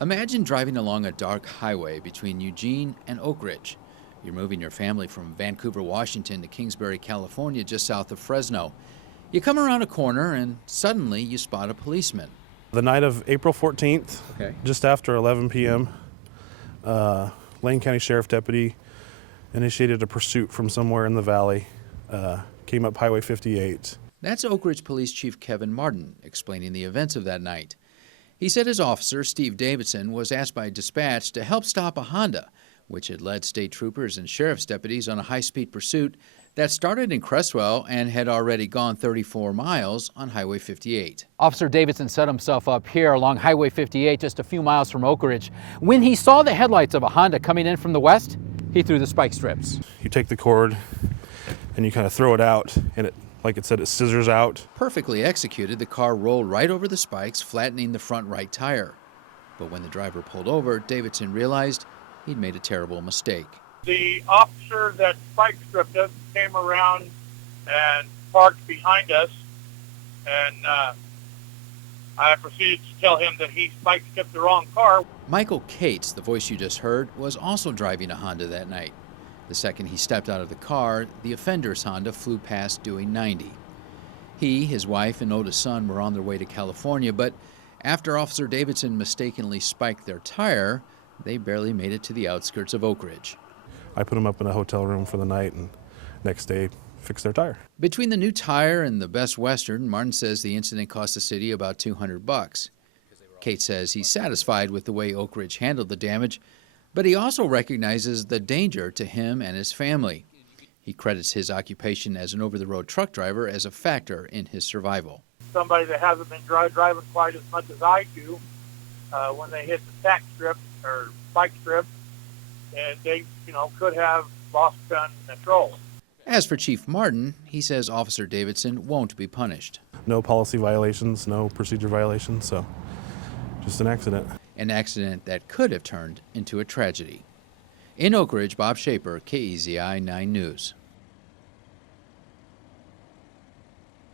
Imagine driving along a dark highway between Eugene and Oak Ridge. You're moving your family from Vancouver, Washington to Kingsbury, California, just south of Fresno. You come around a corner and suddenly you spot a policeman. The night of April 14th, just after 11 p.m., Lane County Sheriff Deputy initiated a pursuit from somewhere in the valley, came up Highway 58. That's Oak Ridge Police Chief Kevin Martin explaining the events of that night. He said his officer, Steve Davidson, was asked by dispatch to help stop a Honda, which had led state troopers and sheriff's deputies on a high-speed pursuit that started in Cresswell and had already gone 34 miles on Highway 58. Officer Davidson set himself up here along Highway 58, just a few miles from Oak Ridge. When he saw the headlights of a Honda coming in from the west, he threw the spike strips. You take the cord and you kind of throw it out, and it, like it said, it scissors out. Perfectly executed, the car rolled right over the spikes, flattening the front right tire. But when the driver pulled over, Davidson realized he'd made a terrible mistake. The officer that spike stripped us came around and parked behind us, and I proceeded to tell him that he spike stripped the wrong car. Michael Cates, the voice you just heard, was also driving a Honda that night. The second he stepped out of the car, the offender's Honda flew past doing 90. He, his wife, and oldest son were on their way to California, but after Officer Davidson mistakenly spiked their tire, they barely made it to the outskirts of Oak Ridge. I put them up in a hotel room for the night, and next day fixed their tire. Between the new tire and the Best Western, Martin says the incident cost the city about $200. Kate says he's satisfied with the way Oak Ridge handled the damage, but he also recognizes the danger to him and his family. He credits his occupation as an over-the-road truck driver as a factor in his survival. Somebody that hasn't been driving quite as much as I do, when they hit the tack strip or spike strip, and they, could have lost control. As for Chief Martin, he says Officer Davidson won't be punished. No policy violations, no procedure violations, so just an accident. An accident that could have turned into a tragedy. In Oak Ridge, Bob Shaper, KEZI 9 News.